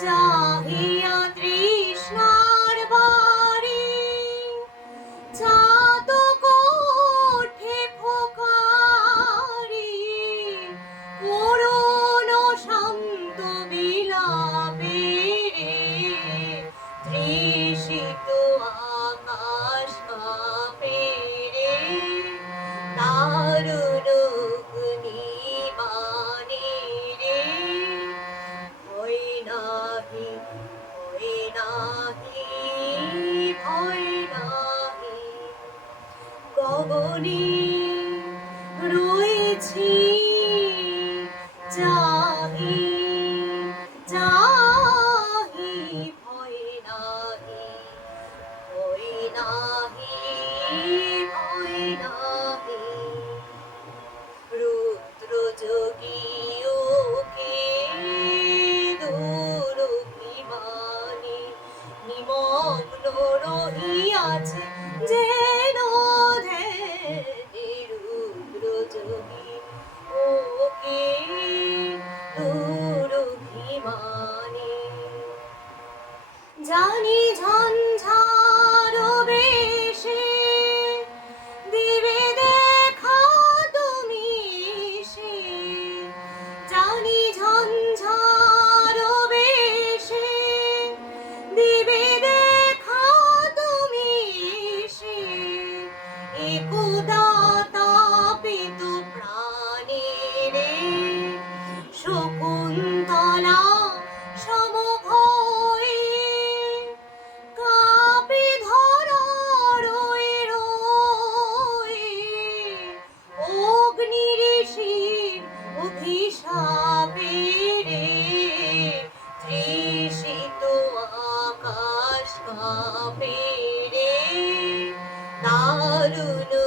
じ。নাহি ভয় নাহি গগনী Honolulu.